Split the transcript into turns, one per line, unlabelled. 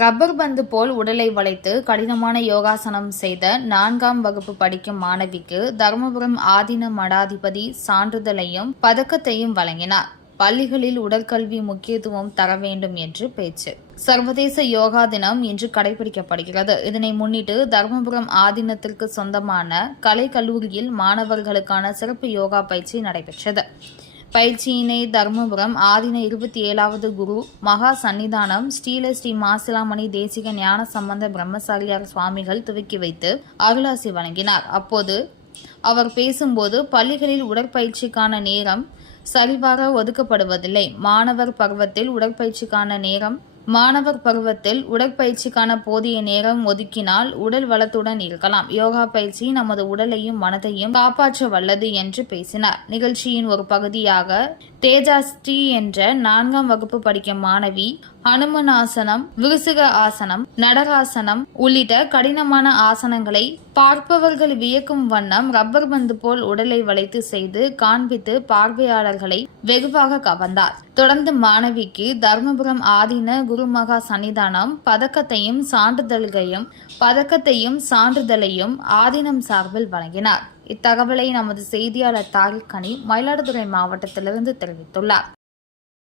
Rubber பந்து போல் உடலை வளைத்து கடினமான யோகாசனம் செய்த நான்காம் வகுப்பு படிக்கும் மாணவிக்கு தருமபுரம் ஆதீன மடாதிபதி சான்றிதழையும் பதக்கத்தையும் வழங்கினார். பள்ளிகளில் உடற்கல்வி முக்கியத்துவம் தர வேண்டும் என்று பேச்சு. சர்வதேச யோகா தினம் இன்று கடைபிடிக்கப்படுகிறது. இதனை முன்னிட்டு தருமபுரம் ஆதீனத்திற்கு சொந்தமான கலை கல்லூரியில் மாணவர்களுக்கான சிறப்பு யோகா பயிற்சி நடைபெற்றது. பயிற்சியினை தருமபுரம் ஆதின இருபத்தி ஏழாவது குரு மகா சன்னிதானம் ஸ்ரீல ஸ்ரீ மாசிலாமணி தேசிக ஞான சம்பந்த பிரம்மசாரியார் சுவாமிகள் துவக்கி வைத்து அருளாசி வழங்கினார் அப்போது அவர் பேசும்போது பள்ளிகளில் உடற்பயிற்சிக்கான நேரம் சரிவாக ஒதுக்கப்படுவதில்லை. மாணவர் பருவத்தில் உடற்பயிற்சிக்கான நேரம் மாணவர் பருவத்தில் உடற்பயிற்சிக்கான போதிய நேரம் ஒதுக்கினால் உடல் வளத்துடன் இருக்கலாம். யோகா பயிற்சி நமது உடலையும் மனதையும் காப்பாற்ற வல்லது என்று பேசினார். நிகழ்ச்சியின் ஒரு பகுதியாக தேஜாஸ்ரீ என்ற நான்காம் வகுப்பு படிக்கும் மாணவி ஹனுமனாசனம் விருசுக விருசிக ஆசனம் நடராசனம் உள்ளிட்ட கடினமான ஆசனங்களை பார்ப்பவர்கள் வியக்கும் வண்ணம் ரப்பர் பந்து போல் உடலை வளைத்து செய்து காண்பித்து பார்வையாளர்களை வெகுவாக கவர்ந்தார். தொடர்ந்து மாணவிக்கு தர்மபுரம் ஆதீன குருமகா சன்னிதானம் பதக்கத்தையும் சான்றிதழ்கையும் பதக்கத்தையும் சான்றிதழையும் ஆதீனம் சார்பில் வழங்கினார். இத்தகவலை நமது செய்தியாளர் தாரிக் கனி மயிலாடுதுறை மாவட்டத்திலிருந்து தெரிவித்துள்ளார்.